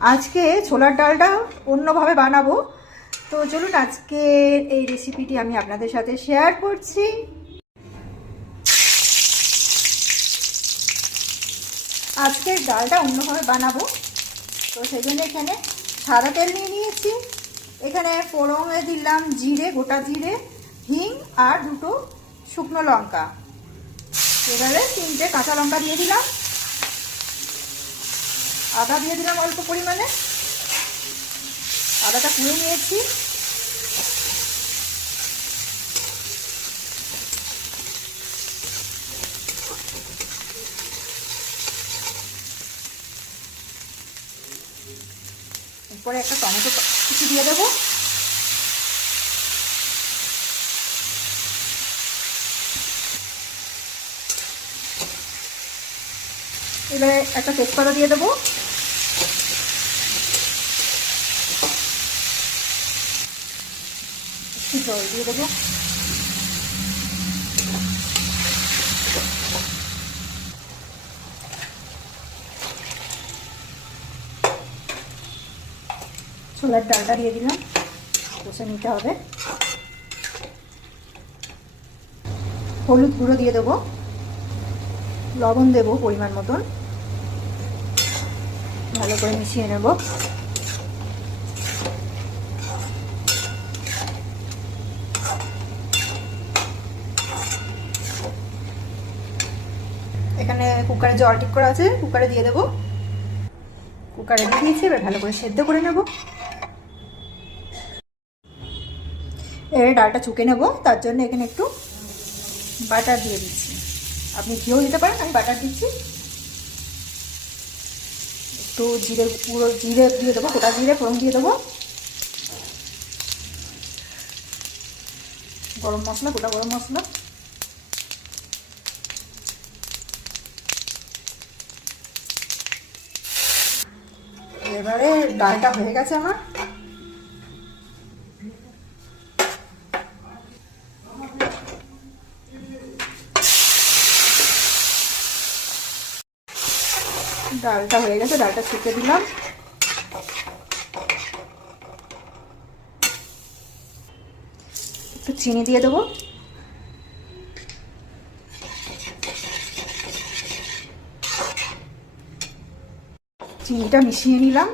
আজকে ছোলার ডালটা অন্যভাবে বানাবো। তো চলুন আজকে এই রেসিপিটি আমি আপনাদের সাথে শেয়ার করছি। আজকের ডালটা অন্যভাবে বানাবো, তো সেই জন্য এখানে সাদা তেল নিয়ে নিয়েছি। এখানে ফোড়নে দিলাম জিরে, গোটা জিরে, হিং আর দুটো শুকনো লঙ্কা। এবারে 3টে কাঁচা লঙ্কা দিয়ে দিলাম, আদা দিয়ে দিলাম অল্প পরিমাণে, আদাটা কুড়ে নিয়েছি। এরপরে একটা টমেটো কুচি দিয়ে দেবো। এবারে একটা তেজপাতা দিয়ে দেবো। একটু জল দিয়ে দেবো। ছোলার ডালটা দিয়ে দিলাম, কষে নিতে হবে। হলুদ গুঁড়ো দিয়ে দেবো, লবণ দেবো পরিমাণ মতন, ভালো করে মিশিয়ে নেব। এখানে কুকারে জল ঠিক করা আছে, কুকারে দিয়ে দেবো। কুকারে দিয়ে দিয়েছি, এবার ভালো করে সেদ্ধ করে নেব। এবারে ডালটা চুকে নেব, তার জন্য এখানে একটু বাটার দিয়ে দিচ্ছি। আপনি ঘিও দিতে পারেন, আমি বাটার দিচ্ছি। একটু পুরো জিরে দিয়ে দেবো, গোটা জিরে ফোড়ন দিয়ে দেবো। গরম মশলা, গোটা গরম মশলা। এবারে ডালটা হয়ে গেছে আমার। ডালটা হয়ে গেছে, ডালটা ছেঁকে দিলাম। একটু চিনি দিয়ে দেবো। চিনিটা মিশিয়ে নিলাম।